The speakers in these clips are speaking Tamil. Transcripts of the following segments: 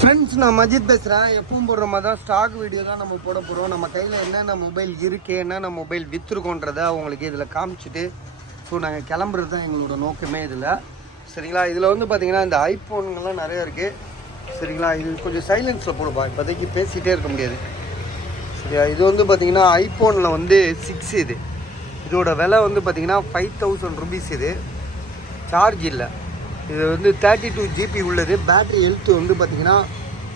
ஃப்ரெண்ட்ஸ், நான் மஜித் பேசுகிறேன். எப்பவும் போடுற மாதிரி தான் ஸ்டாக் வீடியோ தான் நம்ம போட போகிறோம். நம்ம கையில் என்னென்ன மொபைல் இருக்குது, என்னென்ன மொபைல் விற்றுருக்கோன்றதை அவங்களுக்கு இதில் காமிச்சிட்டு ஸோ நாங்கள் கிளம்புறது தான் எங்களோட நோக்கமே இதில். சரிங்களா? இதில் வந்து பார்த்திங்கன்னா இந்த ஐஃபோனுங்கள்லாம் நிறையா இருக்குது. சரிங்களா? இது கொஞ்சம் சைலன்ஸில் போடுப்பா, இப்போதைக்கு பேசிகிட்டே இருக்க முடியாது. சரியா? இது வந்து பார்த்திங்கன்னா ஐஃபோனில் வந்து 6 இதோட விலை வந்து பார்த்திங்கன்னா 5000 rupees. இது சார்ஜ் இல்லை. இது வந்து 32 GB உள்ளது. பேட்ரி ஹெல்த் வந்து பார்த்திங்கன்னா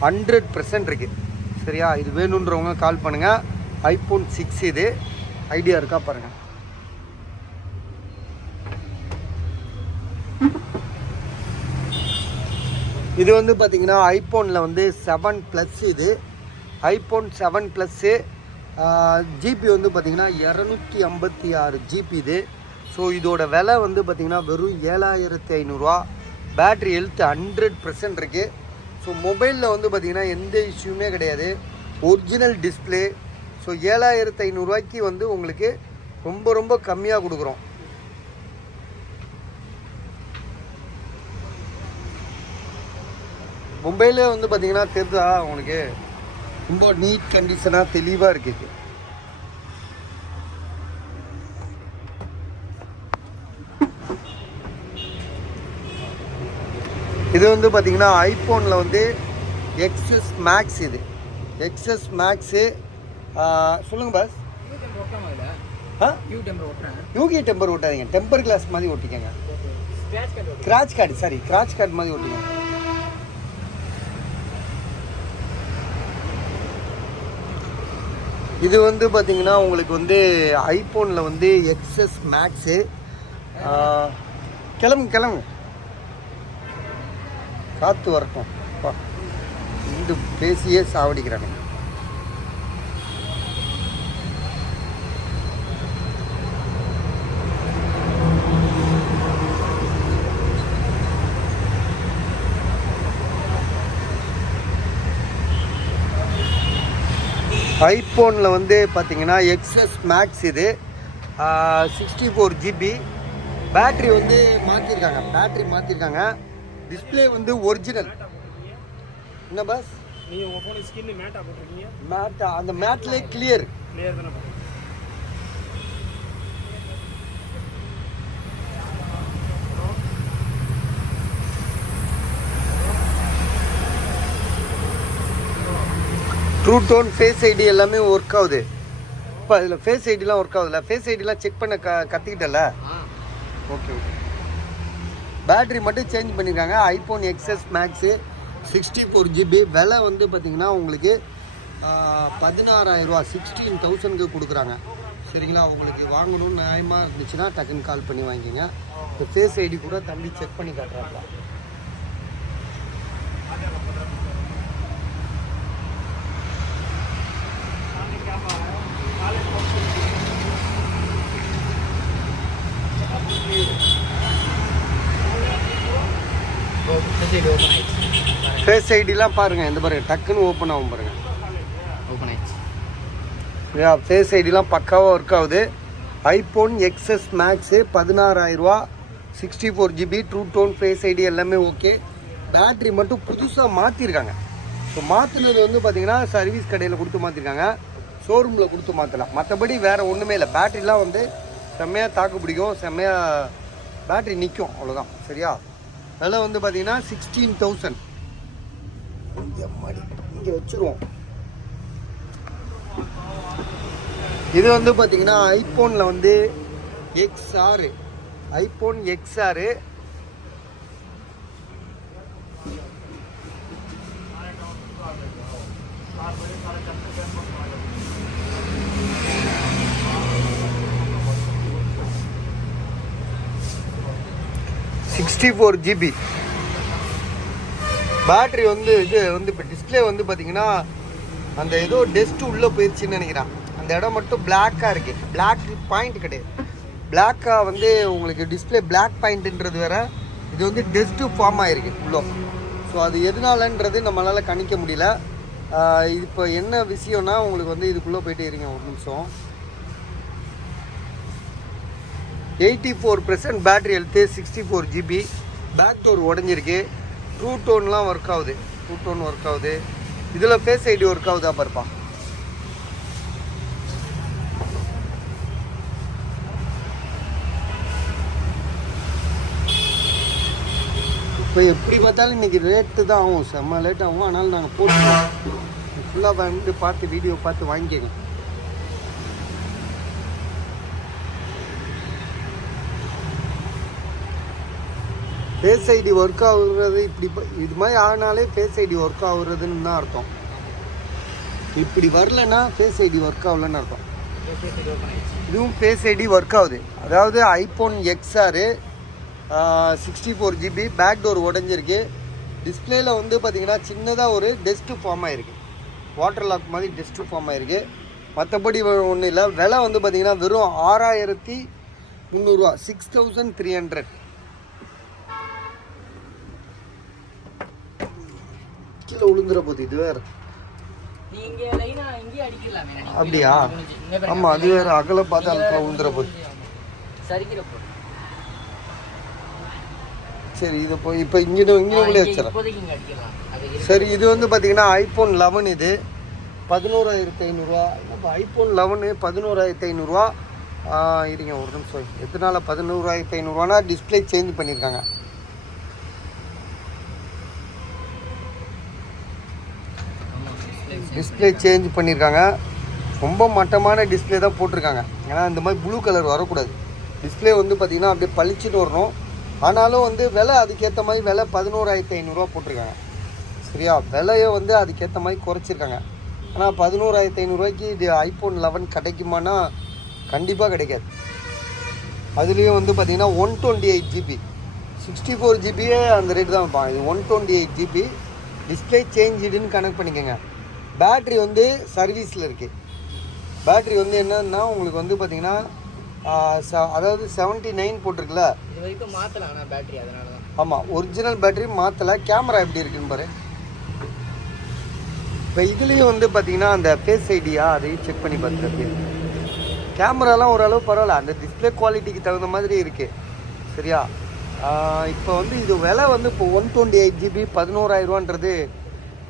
100% இருக்குது. சரியா? இது வேணுன்றவங்க கால் பண்ணுங்கள். ஐஃபோன் 6 இது ஐடியா இருக்கா பாருங்கள். இது வந்து பார்த்திங்கன்னா ஐஃபோனில் வந்து 7+ இது ஐஃபோன் 7+. ஜிபி வந்து பார்த்திங்கன்னா 256 GB இது. ஸோ இதோட விலை வந்து பார்த்திங்கன்னா வெறும் 7500 பேட்ரி ஹெல்த் 100% இருக்குது. ஸோ மொபைலில் வந்து பார்த்திங்கன்னா எந்த இஷ்யூமே கிடையாது. Original display. ஸோ 7500 வந்து உங்களுக்கு ரொம்ப ரொம்ப கம்மியாக கொடுக்குறோம். மொபைலே வந்து பார்த்திங்கன்னா தெரிதா உங்களுக்கு, ரொம்ப நீட் கண்டிஷனாக தெளிவாக இருக்குது. இது வந்து பார்த்திங்கன்னா ஐஃபோனில் வந்து XS Max. இது XS Max. சொல்லுங்கள் பாஸ். யூகி டெம்பர் ஓட்டாதீங்க, டெம்பர் கிளாஸ் மாதிரி ஓட்டிக்கங்க. கிராச் கார்டு மாதிரி ஓட்டிக்கங்க. இது வந்து பார்த்திங்கன்னா உங்களுக்கு வந்து ஐஃபோனில் வந்து XS Max. கிளம்பு காற்று வரட்டும். இந்த பேசியே சாவடிக்கிறாங்க. ஐஃபோனில் வந்து பார்த்தீங்கன்னா XS Max. இது 64 GB. பேட்ரி வந்து மாற்றிருக்காங்க. டிஸ்பிளே வந்து ஒரிஜினல். என்ன பாஸ், நீங்க உங்க போன் ஸ்கின் மேட்டா போட்டுருக்கீங்க? மேட்டா, அந்த மேட்ல கிளியர் தானே. ட்ரூ டோன் ஃபேஸ் ஐடி எல்லாமே ஒர்க் ஆகுது. இப்போ அதில் ஃபேஸ் ஐடிலாம் ஒர்க் ஆகுதுல்ல, ஃபேஸ் ஐடிலாம் செக் பண்ண கற்றுக்கிட்டல. ஓகே. பேட்ரி மட்டும் சேஞ்ச் பண்ணியிருக்காங்க. IPhone XS Max 64 GB. விலை வந்து பார்த்திங்கன்னா உங்களுக்கு 16000, 16000 கொடுக்குறாங்க. சரிங்களா? உங்களுக்கு வாங்கணும்னு நியாயமாக இருந்துச்சுன்னா டக்குன்னு கால் பண்ணி வாங்கிங்க. இப்போ ஃபேஸ் ஐடி கூட தம்பி செக் பண்ணி காட்டுறாங்களா. ஃபேஸ் ஐடிலாம் பாருங்கள், இந்த பாருங்கள் டக்குன்னு ஓப்பன் ஆகும் பாருங்கள். ஓப்பன் ஆயிடுச்சு. ஃபேஸ் ஐடிலாம் பக்காவாக ஒர்க் ஆகுது. IPhone XS Max 16000, 64 GB. True tone face ID எல்லாமே ஓகே. பேட்ரி மட்டும் புதுசாக மாற்றிருக்காங்க. ஸோ மாற்றினது வந்து பார்த்திங்கன்னா சர்வீஸ் கடையில் கொடுத்து மாற்றிருக்காங்க, ஷோரூமில் கொடுத்து மாற்றலாம். மற்றபடி வேறு ஒன்றுமே இல்லை. பேட்ரிலாம் வந்து செம்மையாக தாக்கு பிடிக்கும், செம்மையாக பேட்ரி நிற்கும், அவ்வளோதான். சரியா? அதில் வந்து பார்த்தீங்கன்னா 16000. இங்கே வச்சுருவோம். இது வந்து பார்த்தீங்கன்னா ஐஃபோனில் வந்து XR. IPhone XR. $64 GB. Battery வந்து இது வந்து இப்போ டிஸ்பிளே வந்து பார்த்தீங்கன்னா அந்த ஏதோ டஸ்ட்டு உள்ளே போயிடுச்சுன்னு நினைக்கிறேன். அந்த இடம் மட்டும் பிளாக்காக இருக்குது. பிளாக் பாயிண்ட் கிடையாது, பிளாக்காக வந்து உங்களுக்கு டிஸ்பிளே பிளாக் பாயிண்ட்டுன்றது வேறு. இது வந்து டஸ்ட்டு ஃபார்ம் ஆகிருக்கு உள்ளே. ஸோ அது எதனாலன்றது நம்மளால் கணிக்க முடியல. இது இப்போ என்ன விஷயம்னா உங்களுக்கு வந்து இதுக்குள்ளே போயிட்டு இருங்க ஒரு நிமிஷம். 84% battery health, 64 GB. Back door உடஞ்சிருக்கு. ட்ரூ டோன்லாம் ஒர்க் ஆகுது. டூ டோன் ஒர்க் ஆகுது. இதில் ஃபேஸ் ஐடி ஒர்க் ஆகுதா பாருப்பா. இப்போ எப்படி பார்த்தாலும் இன்றைக்கி ரேட்டு தான் ஆகும், செம்ம லேட் ஆகும். அதனால் நாங்கள் போட்டுருவோம். ஃபுல்லாக வந்து பார்த்து வீடியோ பார்த்து வாங்கிக்கோங்க. ஃபேஸ் ஐடி ஒர்க் ஆகுறது இப்படி இது மாதிரி ஆனாலே ஃபேஸ் ஐடி ஒர்க் ஆகுறதுன்னு தான் அர்த்தம். இப்படி வரலன்னா ஃபேஸ் ஐடி ஒர்க் ஆகலன்னு அர்த்தம். இதுவும் ஃபேஸ் ஐடி ஒர்க் ஆகுது. அதாவது iPhone XR 64 GB, back door உடஞ்சிருக்கு. டிஸ்பிளேயில் வந்து பார்த்திங்கன்னா சின்னதாக ஒரு டெஸ்ட்டு ஃபார்ம் ஆகிருக்கு, வாட்டர் லாக் மாதிரி டெஸ்ட்டு ஃபார்ம் ஆகிருக்கு. மற்றபடி ஒன்றும் இல்லை. விலை வந்து பார்த்திங்கன்னா வெறும் 6300 6300. கீழே விழுந்துற போகுது இது வேறு. அப்படியா? ஆமாம், அது வேறு அகல பார்த்து அதுக்குள்ள விழுந்துற போகுது. சரி, இதை போய் இப்போ இங்கே வச்சிடறேன். சரி, இது வந்து பார்த்தீங்கன்னா ஐஃபோன் 11. இது 11500. இப்போ ஐஃபோன் 11 11500. இருங்க ஒரு நிமிஷம். எத்தனால 11500? டிஸ்பிளே சேஞ்ச் பண்ணியிருக்காங்க. டிஸ்பிளே சேஞ்ச் பண்ணியிருக்காங்க. ரொம்ப மட்டமான டிஸ்பிளே தான் போட்டிருக்காங்க. ஏன்னா இந்த மாதிரி ப்ளூ கலர் வரக்கூடாது. டிஸ்பிளே வந்து பார்த்திங்கன்னா அப்படியே பளிச்சுட்டு வரணும். ஆனாலும் வந்து விலை அதுக்கேற்ற மாதிரி விலை 11500 போட்டிருக்காங்க. சரியா? விலையை வந்து அதுக்கேற்ற மாதிரி குறைச்சிருக்காங்க. ஆனால் 11500 இது ஐஃபோன் 11 கிடைக்குமானா கண்டிப்பாக கிடைக்காது. அதுலேயும் வந்து பார்த்திங்கன்னா 128 GB, 64 GB அந்த ரேட்டு தான் வைப்பாங்க. இது 128 GB. டிஸ்பிளே சேஞ்சுடுன்னு கனெக்ட் பண்ணிக்கோங்க. பேட்ரி வந்து சர்வீஸில் இருக்குது. பேட்ரி வந்து என்னன்னா உங்களுக்கு வந்து பார்த்திங்கன்னா அதாவது 79 போட்டிருக்குல்ல, இது வரைக்கும் மாற்றலாம் பேட்டரி. அதனால தான். ஆமாம், ஒரிஜினல் பேட்டரி மாற்றலை. கேமரா எப்படி இருக்குன்னு பாரு. இப்போ இதுலேயும் வந்து பார்த்தீங்கன்னா அந்த ஃபேஸ் ஐடியா அதையும் செக் பண்ணி பார்த்துருக்கு. கேமராலாம் ஓரளவு பரவாயில்ல, அந்த டிஸ்பிளே குவாலிட்டிக்கு தகுந்த மாதிரி இருக்குது. சரியா? இப்போ வந்து இது விலை வந்து இப்போ 128 GB 11000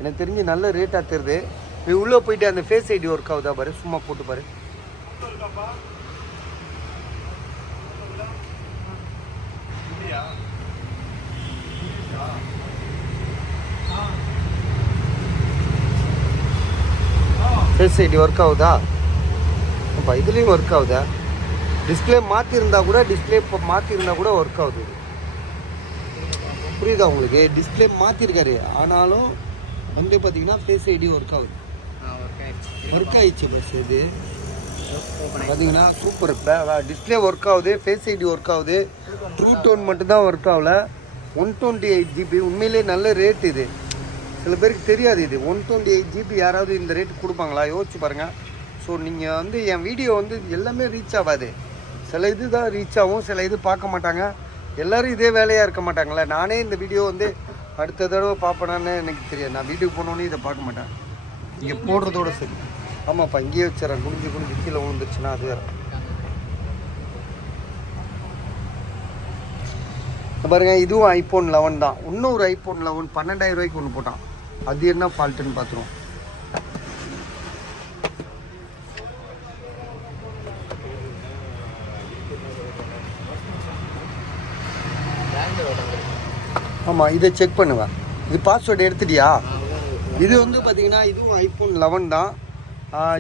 எனக்கு தெரிஞ்சு நல்ல ரேட்டாக தெரியுது. இப்போ உள்ளே போயிட்டு அந்த ஃபேஸ் ஐடி ஒர்க் ஆகுதா பாரு, சும்மா போட்டு பாரு. ஃபேஸ் ஐடி ஒர்க் ஆகுதா? அப்போ இதுலேயும் ஒர்க் ஆகுதா? டிஸ்பிளே மாற்றிருந்தா கூட ஒர்க் ஆகுது. புரியுதா உங்களுக்கு? டிஸ்பிளே மாற்றிருக்காரு, ஆனாலும் வந்து பார்த்தீங்கன்னா ஃபேஸ் ஐடி ஒர்க் ஆகுது. ஒர்க் ஆயிடுச்சு பஸ். இது பார்த்தீங்கன்னா சூப்பர். டிஸ்பிளே ஒர்க் ஆகுது, ஃபேஸ் ஐடி ஒர்க் ஆகுது. ட்ரூ டோன் மட்டும்தான் ஒர்க் ஆகல. 128 GB உண்மையிலே நல்ல ரேட். இது சில பேருக்கு தெரியாது. இது 128 GB யாராவது இந்த ரேட்டு கொடுப்பாங்களா? யோசிச்சு பாருங்கள். ஸோ நீங்கள் வந்து என் வீடியோ வந்து எல்லாமே ரீச் ஆகாது. சில இது தான் ரீச் ஆகும், சில இது பார்க்க மாட்டாங்க. எல்லோரும் இதே வேலையாக இருக்க மாட்டாங்களே. நானே இந்த வீடியோ வந்து அடுத்த தடவை பார்ப்பேனான்னு எனக்கு தெரியாது. நான் வீட்டுக்கு போனோன்னே இதை பார்க்க மாட்டேன். இங்கே போடுறதோட சரி. ஆமாப்பா, இங்கேயே வச்சுறேன். குனிஞ்சு கீழே விழுந்துருச்சுன்னா அது வேறு. பாருங்க, இதுவும் ஐஃபோன் 11 தான். இன்னொரு ஐஃபோன் 11 12000 ஒன்று போட்டான். அது என்ன ஃபால்ட்டுன்னு பார்த்துருவோம். ஆமாம், இதை செக் பண்ணுவேன். இது பாஸ்வேர்டு எடுத்துட்டியா? இது வந்து பார்த்தீங்கன்னா இதுவும் ஐஃபோன் 11 தான்.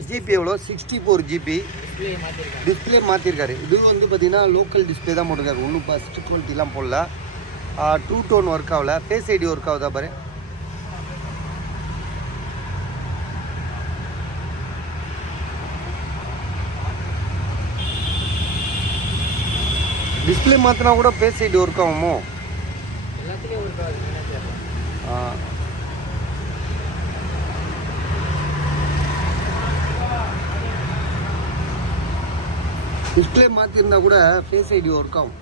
ஜிபி எவ்வளோ? 64 GB. டிஸ்பிளே மாற்றிருக்காரு. இது வந்து பார்த்தீங்கன்னா லோக்கல் டிஸ்பிளே தான் போட்டிருக்காரு. ஒன்றும் ஃபஸ்ட் குவாலிட்டிலாம் போடல. டூ டோன் ஒர்க் ஆகல. ஃபேஸ் ஐடி ஒர்க் ஆகுதா பாரு. டிஸ்பிளே மாற்றினா கூட ஃபேஸ் ஐடி ஒர்க் ஆகுமோ? டிஸ்பிளே மாற்றிருந்தா கூட ஃபேஸ் ஐடி ஒர்க் ஆகும்.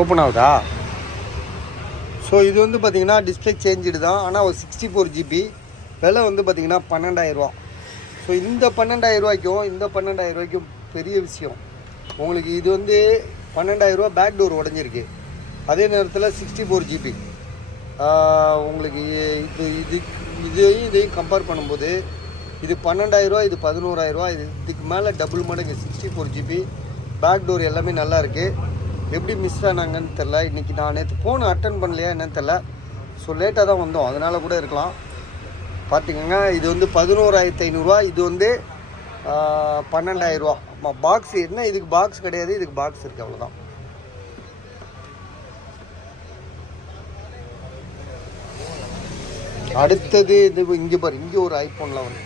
ஓப்பன் ஆகுதா? ஸோ இது வந்து பார்த்தீங்கன்னா டிஸ்பிளே சேஞ்சுடு தான். ஆனால் ஒரு 64 GB. விலை வந்து பார்த்தீங்கன்னா 12000. ஸோ இந்த 12000 இந்த 12000 பெரிய விஷயம் உங்களுக்கு. இது வந்து 12,000 பேக் டோர் உடஞ்சிருக்கு. அதே நேரத்தில் 64 GB. உங்களுக்கு இதையும் கம்பேர் பண்ணும்போது இது 12,000, இது 11,000, இதுக்கு மேலே டபுள் மடங்கு. 64 GB பேக் டோர் எல்லாமே நல்லா இருக்குது. எப்படி மிஸ் ஆனாங்கன்னு தெரில. இன்றைக்கி நான் நேற்று ஃபோன் அட்டன் பண்ணலையா என்னன்னு தெரில. ஸோ லேட்டாக தான் வந்தோம், அதனால் கூட இருக்கலாம். பார்த்துக்கோங்க, இது வந்து 11,500. இது வந்து 12,000. பாக்ஸ் என்ன, இதுக்கு பாக்ஸ் கிடையாது, இதுக்கு பாக்ஸ் இருக்குது, அவ்வளோதான். அடுத்தது இது இங்கே பாரு, இங்கே ஒரு iPhone 11.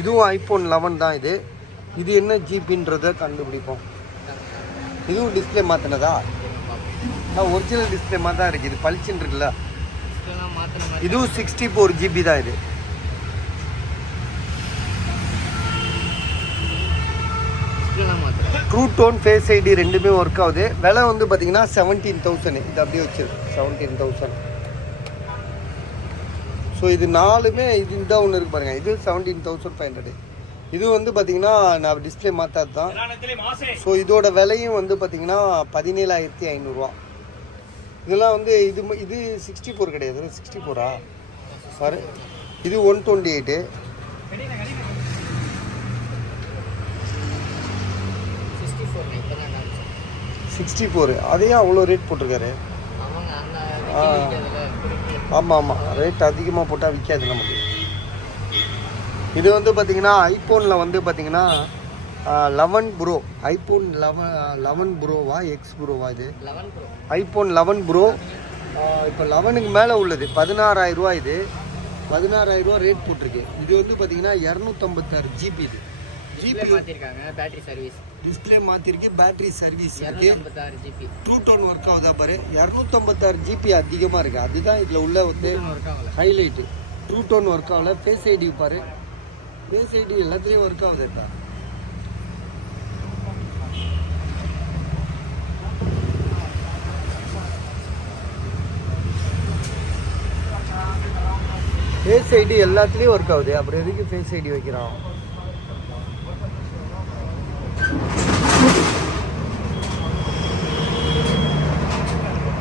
இதுவும் iPhone 11 தான். இது என்ன ஜிபின்றதை கண்டுபிடிப்போம். இதுவும் டிஸ்பிளே மாற்றினதா? ஒரிஜினல் டிஸ்பிளே மாதிரி தான் இருக்குது. இது பளிச்சுன்னு இருக்குல்ல. இதுவும் 64 GB தான். இது ட்ரூ டோன், ஃபேஸ் ஐடி ரெண்டுமே ஒர்க் ஆகுது. விலை வந்து பார்த்தீங்கன்னா 17,000. இது அப்படியே வச்சிருக்கு 17,000. ஸோ இது நாலுமே இந்த ஒன்று இருக்குது பாருங்கள். இது 17,500. இது வந்து பார்த்தீங்கன்னா நான் டிஸ்பிளே மாற்றாது தான். ஸோ இதோட விலையும் வந்து பார்த்தீங்கன்னா 17,500. இதெல்லாம் வந்து இது 64 கிடையாது. 64ஆ சார்? இது 128. அதையே அவ்வளோ ரேட் போட்டிருக்காரு. ஆமாம், ரேட் அதிகமாக போட்டால் விற்காது நமக்கு. இது வந்து பார்த்தீங்கன்னா ஐஃபோனில் வந்து பார்த்தீங்கன்னா 11 ப்ரோ. iPhone 11 ப்ரோவா எக்ஸ் ப்ரோவா? இது iPhone 11 ப்ரோ. இப்போ 11க்கு மேலே உள்ளது 16,000. இது 16,000 ரேட் போட்டிருக்கு. இது வந்து பார்த்தீங்கன்னா 256 GB. இது ஜிபி மாற்றிருக்காங்க. பேட்டரி சர்வீஸ், டிஸ்பிளே மாற்றிருக்கு, பேட்டரி சர்வீஸ் இருக்குது. 256 GB ட்ரூ டோன் ஒர்க் ஆகுதா பாரு. 256 GB அதிகமாக இருக்குது. அதுதான் இதில் உள்ள வந்து ஹைலைட்டு. ட்ரூ டோன் ஒர்க் ஆகல. ஃபேஸ் ஐடி பாரு, ஃபேஸ் ஐடி எல்லாத்துலேயும் ஒர்க் ஆகுதுப்பா. ஃபேஸ் ஐடி எல்லாத்துலேயும் ஒர்க் ஆகுது. அப்புறம் எதுக்கு ஃபேஸ் ஐடி வைக்கிறான்?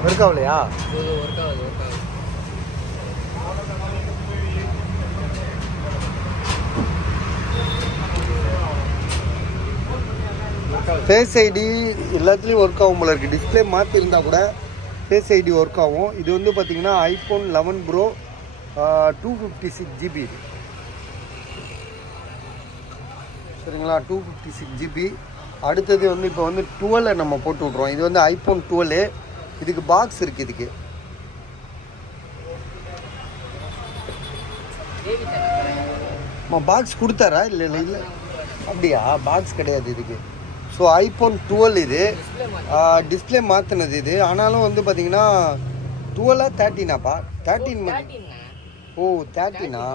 ஒர்க் ஆகலையா? ஃபேஸ் ஐடி எல்லாத்துலேயும் ஒர்க் ஆகும் போல இருக்குது. டிஸ்பிளே மாற்றிருந்தா கூட ஃபேஸ் ஐடி ஒர்க் ஆகும். இது வந்து பார்த்தீங்கன்னா iPhone 11 ப்ரோ 256 GB. இது சரிங்களா? 256 GB. அடுத்தது வந்து இப்போ வந்து 12 நம்ம போட்டு விட்ருவோம். இது வந்து iPhone 12. இதுக்கு பாக்ஸ் இருக்குது. இதுக்கு பாக்ஸ் கொடுத்தாரா? இல்லை அப்படியா? பாக்ஸ் கிடையாது இதுக்கு. ஸோ iPhone 12 இது டிஸ்பிளே மாற்றினது இது. ஆனாலும் வந்து பார்த்தீங்கன்னா 12 13ஆப்பா? 13. ஓ 13ஆ?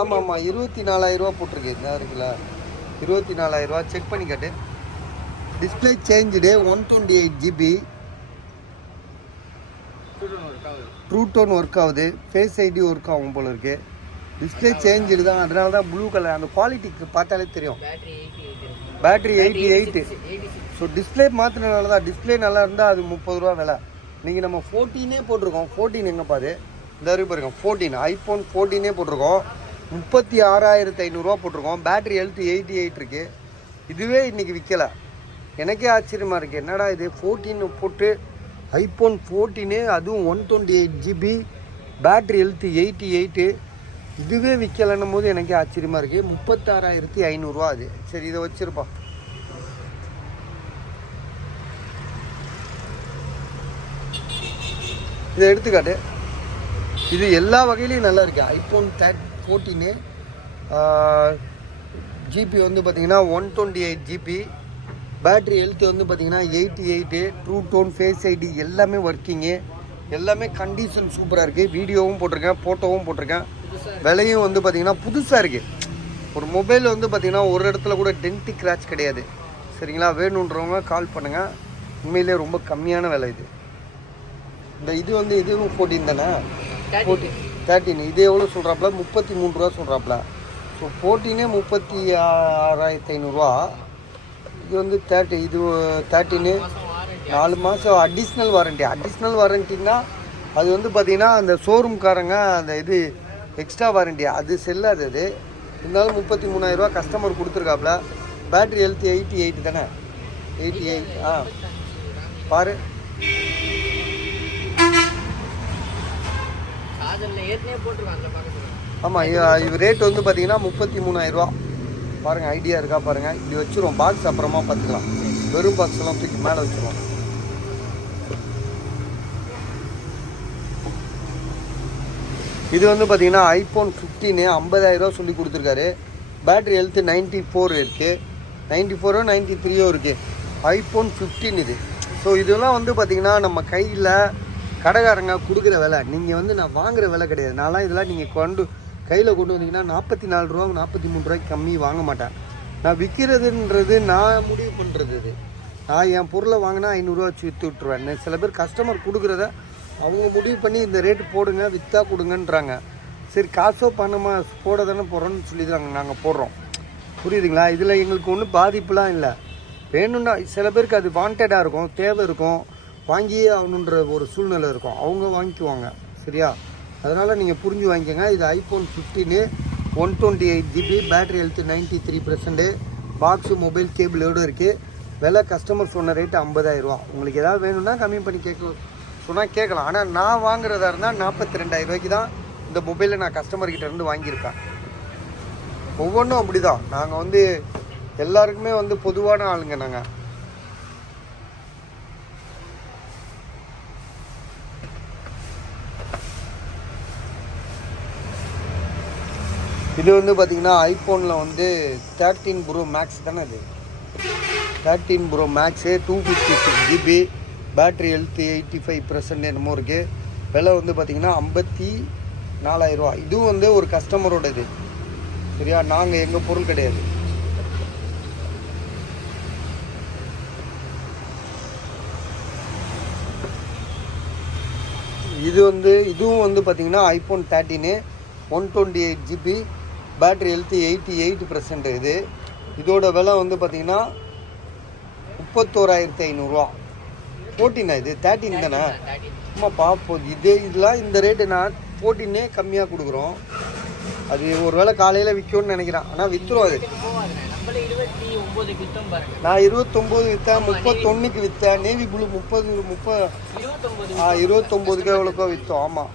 ஆமாம் 24,000 போட்டிருக்கு. என்ன இருக்குல்ல, 24,000. செக் பண்ணி காட்டு. Display changed 128 GB. True tone work ஆகுது. ஃபேஸ் ஐடி ஒர்க் ஆகும் போல இருக்கு. டிஸ்பிளே சேஞ்சுடு தான், அதனால தான் ப்ளூ கலர். அந்த குவாலிட்டிக்கு பார்த்தாலே தெரியும். பேட்டரி 88. ஸோ டிஸ்பிளே மாற்றினால தான். டிஸ்பிளே நல்லா இருந்தால் அது 30 ரூபா விலை. நீங்கள் நம்ம 14 போட்டிருக்கோம். 14 எங்கே பாரு, இந்த பாருங்க 14 iPhone 14 போட்டிருக்கோம். 36,500 போட்டிருக்கோம். பேட்டரி ஹெல்த் 88 இருக்குது. இதுவே இன்றைக்கி விற்கலை. எனக்கே ஆச்சரியமாக இருக்குது. என்னடா இது 14 போட்டு iPhone 14 அதுவும் 128 GB பேட்டரி ஹெல்த் 88 இதுவே விற்கலைன்னும் போது எனக்கே ஆச்சரியமாக இருக்குது. 36,500 அது. சரி, இதை வச்சுருப்பா. இதை எடுத்துக்காட்டு. இது எல்லா வகையிலையும் நல்லா இருக்குது. iPhone 14 ஜிபி வந்து பார்த்திங்கன்னா 128 GB. பேட்ரி ஹெல்த் வந்து பார்த்திங்கன்னா 88. ட்ரூ டோன், ஃபேஸ் ஐடி எல்லாமே ஒர்க்கிங்கு. எல்லாமே கண்டிஷன் சூப்பராக இருக்குது. வீடியோவும் போட்டிருக்கேன், ஃபோட்டோவும் போட்டிருக்கேன். விலையும் வந்து பார்த்திங்கன்னா புதுசாக இருக்குது. ஒரு மொபைல் வந்து பார்த்திங்கன்னா ஒரு இடத்துல கூட டென்ட்டி கிராச் கிடையாது. சரிங்களா? வேணுன்றவங்க கால் பண்ணுங்கள். உண்மையிலே ரொம்ப கம்மியான விலை இது. இந்த இது வந்து இதுவும் 14 தானே? 13. இது எவ்வளோ சொல்கிறாப்புல? 33 ரூபா சொல்கிறாப்புல. ஸோ 14 36,500. இது வந்து 30. இது 13 4 மாதம் அடிஷ்னல் வாரண்டின்னா அது வந்து பார்த்தீங்கன்னா அந்த ஷோரூம்காரங்க அந்த இது எக்ஸ்ட்ரா வாரண்டி அது செல்லாது. அது இருந்தாலும் 33,000 கஸ்டமர் கொடுத்துருக்காப்புல. பேட்ரி ஹெல்த் 88 தானே, 88. பாரு ஆமாம், இது ரேட் வந்து பார்த்தீங்கன்னா 33,000 பாருங்கள். ஐடியா இருக்கா பாருங்கள். இப்படி வச்சுருவோம், பாக்ஸ் அப்புறமா பார்த்துக்கலாம். வெறும் பாக்ஸ் எல்லாம் தூக்கி மேலே வச்சுருவோம். இது வந்து பார்த்தீங்கன்னா iPhone 15 50,000 சொல்லி கொடுத்துருக்காரு. பேட்ரி ஹெல்த்து 94 இருக்குது, 94 93 இருக்குது. iPhone 15 இது. ஸோ இதெல்லாம் வந்து பார்த்தீங்கன்னா நம்ம கையில் கடைக்காரங்க கொடுக்குற விலை. நீங்கள் வந்து நான் வாங்குகிற விலை கிடையாது. நான்லாம் இதெல்லாம் நீங்கள் கையில் கொண்டு வந்தீங்கன்னா 44 ரூபா 43 ரூபாய்க்கு கம்மி வாங்க மாட்டேன். நான் விற்கிறதுன்றது நான் முடிவு பண்ணுறது. இது நான் என் பொருளை வாங்கினா 500 வச்சு விற்று விட்டுருவேன். சில பேர் கஸ்டமர் கொடுக்குறத அவங்க முடிவு பண்ணி இந்த ரேட்டு போடுங்க, விற்றா கொடுங்கன்றாங்க. சரி, காசோ பணமா போட தானே போடுறோன்னு சொல்லி தான் நாங்கள் போடுறோம். புரியுதுங்களா? இதில் எங்களுக்கு ஒன்றும் பாதிப்புலாம் இல்லை. வேணும்னா சில பேருக்கு அது வாண்டடாக இருக்கும், தேவை இருக்கும், வாங்கியே ஆகணுன்ற ஒரு சூழ்நிலை இருக்கும், அவங்க வாங்கிக்குவாங்க. சரியா? அதனால் நீங்கள் புரிஞ்சு வாங்கிக்கோங்க. இது iPhone 15 128 GB, battery health 93%, box mobile கேபிளோடு இருக்குது. விலை கஸ்டமர் சொன்ன ரேட்டு 50,000. உங்களுக்கு எதாவது வேணும்னா கம்மி பண்ணி சொன்னால் கேட்கலாம். ஆனால் நான் வாங்குறதா இருந்தால் 42,000 ரூபாய்க்கு தான் இந்த மொபைலை நான் கஸ்டமர்கிட்ட இருந்து வாங்கியிருப்பேன். ஒவ்வொன்றும் அப்படி தான். நாங்கள் வந்து எல்லாருக்குமே வந்து பொதுவான ஆளுங்க. நாங்கள் இது வந்து பார்த்திங்கன்னா ஐஃபோனில் வந்து 13 Pro Max தானே. இது 13 Pro Max 256 GB, battery health 85% என்னமோ இருக்குது. விலை வந்து பார்த்திங்கன்னா 54,000 ரூபா. இதுவும் வந்து ஒரு கஸ்டமரோட இது. சரியா? நாங்கள் எங்கள் பொருள் கிடையாது. இதுவும் வந்து பார்த்திங்கன்னா iPhone 13 128 GB, பேட்ரி ஹெல்த்து 88%. இதோட விலை வந்து பார்த்திங்கன்னா 31,500 ரூபா. 14 இது 13 தானே. சும்மா பார்ப்போம். இதெல்லாம் இந்த ரேட்டு நான் 14 கம்மியாக கொடுக்குறோம். அது ஒரு வேளை காலையில் விற்கும்னு நினைக்கிறேன். ஆனால் விற்றுரும். அது நான் 29 விற்றேன், 31க்கு விற்றேன். Navy blue 29க்கு எவ்வளோக்கோ விற்றோம். ஆமாம்,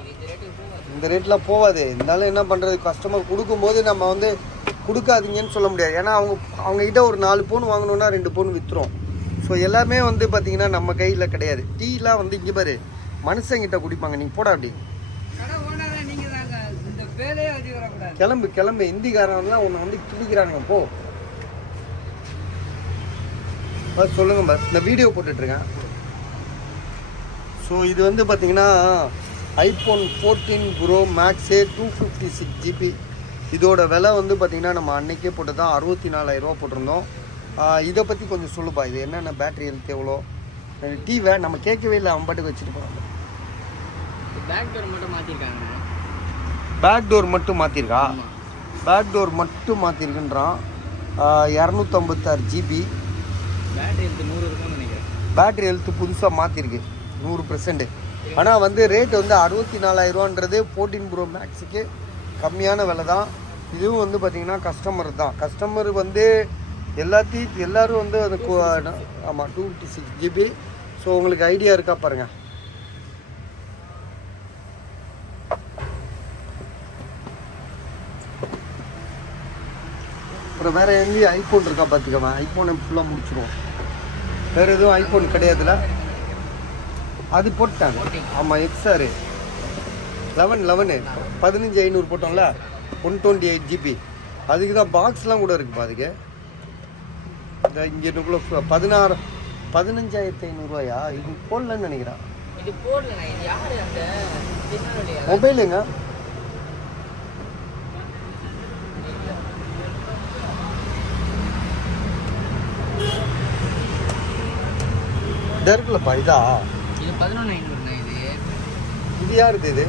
இந்த ரேட்டில் போகாது. இருந்தாலும் என்ன பண்ணுறது, கஸ்டமர் கொடுக்கும்போது நம்ம வந்து கொடுக்காதீங்கன்னு சொல்ல முடியாது. ஏன்னா அவங்ககிட்ட ஒரு 4 பவுன் வாங்கணுன்னா 2 பவுன் விற்றுரும். ஸோ எல்லாமே வந்து பார்த்திங்கன்னா நம்ம கையில் கிடையாது. டீலாம் வந்து இங்கே பாரு மனுஷங்கிட்ட குடிப்பாங்க. நீங்கள் போடா அப்படி கிளம்பு. இந்திக்காரன்லாம் உன்னை வந்து கிழிக்கிறானுங்க. போ பஸ் சொல்லுங்க பஸ். இந்த வீடியோ போட்டுட்ருக்கேன். ஸோ இது வந்து பார்த்திங்கன்னா iPhone 14 Pro Max 256 GB. இதோட விலை வந்து பார்த்திங்கன்னா நம்ம அன்றைக்கே போட்டு தான் 64,000 ரூபா போட்டிருந்தோம். இதை பற்றி கொஞ்சம் சொல்லுப்பா. இது என்னென்ன பேட்ரி ஹெல்த் எவ்வளோ? டிவை நம்ம கேட்கவே இல்லை, அவன் பாட்டுக்கு வச்சுட்டு போகிறாங்க. பேக் டோர் மட்டும் மாற்றிருக்காங்க. பேக் டோர் மட்டும் மாற்றிருக்கா? பேக் டோர் மட்டும் மாற்றிருக்குன்றான். 256 GB. பேட்ரி ஹெல்த் 100 இருக்கும்னு நினைக்கிறேன். பேட்ரி ஹெல்த்து புதுசாக மாற்றிருக்கு 100%. ஆனால் வந்து ரேட் வந்து 64,000 ரூபான்றது 14 Pro Maxக்கு கம்மியான விலை தான். இதுவும் வந்து பார்த்திங்கன்னா கஸ்டமர் தான். கஸ்டமர் வந்து எல்லோரும் வந்து அது ஆமாம் 256 GB. ஸோ உங்களுக்கு ஐடியா இருக்கா பாருங்கள். அப்புறம் வேறு எங்கேயும் ஐஃபோன் இருக்கா பார்த்துக்கவன். ஐஃபோனை ஃபுல்லாக முடிச்சிடுவோம். வேறு எதுவும் ஐஃபோன் கிடையாதுல்ல. அது போட்டாங்க. ஆமாம், XR 11 15,500 போட்டோம்ல, 128 GB. அதுக்கு தான் பாக்ஸ்லாம் கூட இருக்குப்பா. அதுக்கு இந்த இங்கே 15,500 ரூபாயா? இது போடலன்னு நினைக்கிறேன். மொபைலுங்க. இருக்குல்லப்பா. இதா இது 11,500. இது யாருது? இது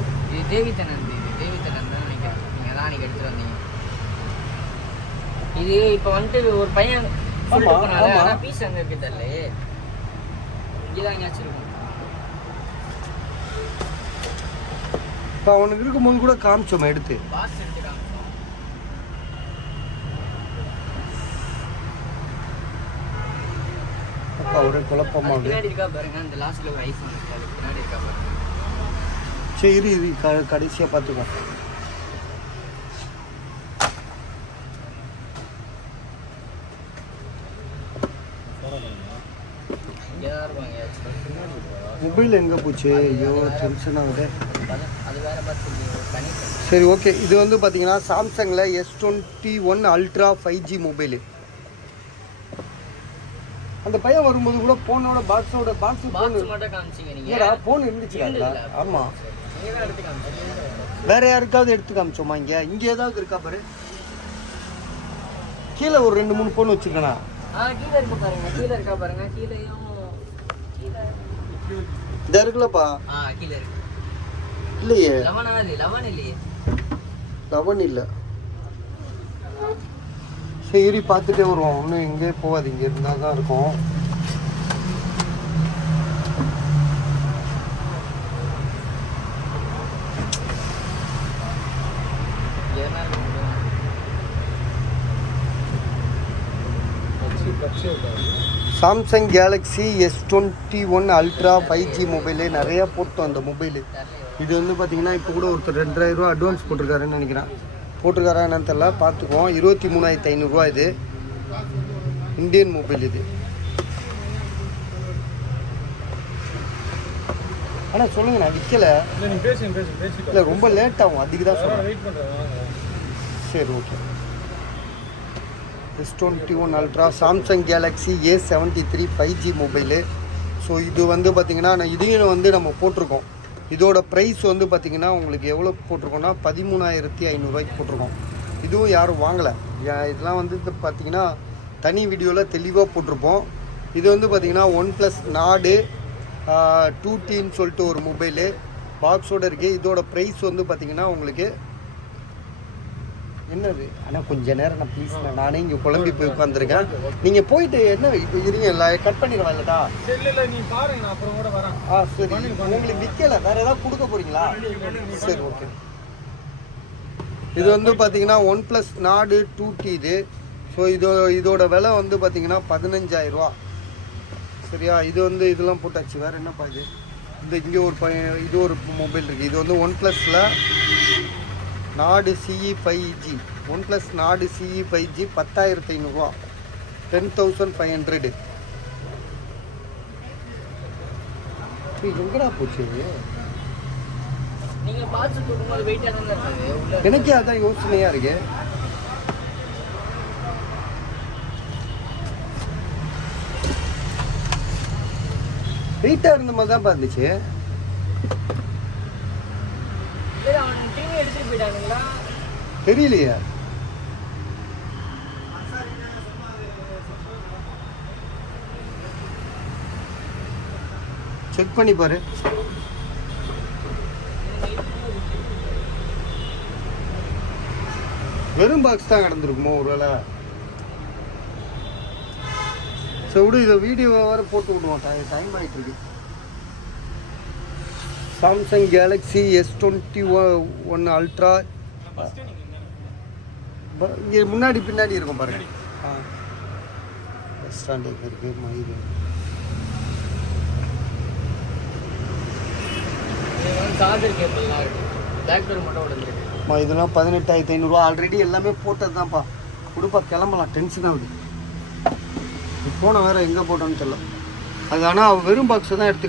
தேவித்தனன். தேவித்தனன் தான் நினைக்கிறேன். நீங்கள் தான் அன்றைக்கி எடுத்துகிட்டு வந்தீங்க. இது இப்போ வந்துட்டு ஒரு பையன் பீஸ் அங்கே இருக்குது. இங்கே தான் எங்கேயாச்சும் இருக்கும். இப்போ அவனுக்கு இருக்கும்போது கூட காமிச்சோம் எடுத்து. பாக்ஸ் எடுத்து காமிச்சோம். அப்பா ஒரே குழப்பமாக பின்னாடி இருக்கா பாருங்க, அந்த லாஸ்ட்ல ஒரு ஐஃபோன் இருக்கு, அதுக்கு பின்னாடி இருக்கா பாருங்க. சரி இது கடைசியாக பார்த்துக்கோ. இங்கே தான் இருக்கும் எங்கேயாச்சும். மொபைல் எங்கே போச்சு? ஐயோ டென்ஷன் ஆகுது. அது வேற பார்த்து தனி. சரி ஓகே, இது வந்து பார்த்தீங்கன்னா சாம்சங்கில் S21 Ultra 5G மொபைலு. அந்த பையன் வரும்போது கூட ஃபோனோட பாக்ஸ் பாக்ஸ் மட்டும் காமிச்சிங்க நீங்க. ஏடா ஃபோன் இருந்துச்சு. ஆமாம், நீங்க தான் எடுத்து காமிச்சீங்க. வேற யாருக்காவது எடுத்து காமிச்சோமா? இங்கே ஏதாவது இருக்கா பாரு. கீழே ஒரு 2-3 ஃபோன் வச்சுருக்கேண்ணா. கீழே இருக்கு பாருங்க, கீழே இருக்கா பாருங்க. கீழேயும் கீழே இந்த இருக்குல்லப்பா. கீழே இருக்கு. இல்லையே 11 இல்லையே. 11 இல்லை. சரி பார்த்துட்டே வருவோம். இன்னும் எங்கே போகாது, இங்கே இருந்தால் தான் இருக்கும். Samsung Galaxy S21 Ultra 5G mobile நிறையா போட்டோம் அந்த மொபைலு. இது வந்து பார்த்தீங்கன்னா இப்போ கூட ஒருத்தர் 2000 ரூபா அட்வான்ஸ் போட்டிருக்காருன்னு நினைக்கிறேன். போட்டிருக்காரா என்னன்னு தெரியல, பார்த்துக்குவோம். 23,500 இது இந்தியன் மொபைல் இது. ஆனால் சொல்லுங்க, நான் விற்கலை. இல்லை ரொம்ப லேட் ஆகும், அதுக்கு தான் சொல்லுங்கள். சரி okay. S21 Ultra Samsung Galaxy A73 5G mobile. So இது வந்து பார்த்திங்கன்னா இதையும் வந்து நம்ம போட்டிருக்கோம். இதோட ப்ரைஸ் வந்து பார்த்திங்கன்னா உங்களுக்கு எவ்வளோ போட்டிருக்கோன்னா 13,500 போட்டிருக்கோம். இதுவும் யாரும் வாங்கலை. இதெல்லாம் வந்து பார்த்திங்கன்னா தனி வீடியோவில் தெளிவாக போட்டிருப்போம். இது வந்து பார்த்திங்கன்னா OnePlus Nord 2Tன்னு சொல்லிட்டு ஒரு மொபைலு பாக்ஸோடு இருக்குது. இதோட ப்ரைஸ் வந்து பார்த்திங்கன்னா உங்களுக்கு என்னது, ஆனால் கொஞ்சம் நேரம் நான் ப்ளீஸ், நானே இங்கே குழம்பி போய் உட்காந்துருக்கேன். நீங்கள் போயிட்டு என்ன இப்போ இருங்க, இல்லை கட் பண்ணிடுவேன் இல்லைடா. சரி, உங்களுக்கு விற்கலை, வேறு ஏதாவது கொடுக்க போகிறீங்களா? சரி ஓகே. இது வந்து பார்த்தீங்கன்னா OnePlus Nord 2T இது. ஸோ இதோட விலை வந்து பார்த்தீங்கன்னா 15,000 ரூபா. சரியா? இது வந்து இதெல்லாம் போட்டாச்சு. வேறு என்னப்பா இது? இங்கே ஒரு இது ஒரு மொபைல் இருக்குது. இது வந்து OnePlusல Nord CE 5G. OnePlus Nord CE 5G 10,500 ரூபா. 10,500. எங்கடா போச்சு? நீங்க பாக்ஸ் தூக்கும்போது வெயிட்டா தான் இருக்காது. எனக்கே அதான் யோசனையா இருக்கு. வெயிட்டா இருந்த மாதிரி தான் இருந்துச்சு. தெரியலையா? செக் பண்ணி பாரு. வெறும் பாக்ஸ் தான் கிடந்திருக்குமோ ஒருவேளை. சரி விடு, இதை வீடியோ வேறு போட்டு விடுவோம். டைம் ஆகிட்டு இருக்கு. Samsung Galaxy S21 Ultra. இங்கே முன்னாடி பின்னாடி இருக்கும் பாருங்க. பஸ் ஸ்டாண்டுக்கு இருக்கு. மயிறு சார்ஜர் கேபிள்லாம் இருக்கு. பேக் டோர் மட்டும் உடைஞ்சிருக்கு. இதெல்லாம் 18,500 ரூபா. ஆல்ரெடி எல்லாமே போட்டது தான்ப்பா. கொடுப்பா, கிளம்பலாம். டென்ஷன் ஆகுது. ஃபோனை வேறு எங்கே போட்டோன்னு தெரியல. அது ஆனால் வெறும் பாக்ஸை தான் எடுத்து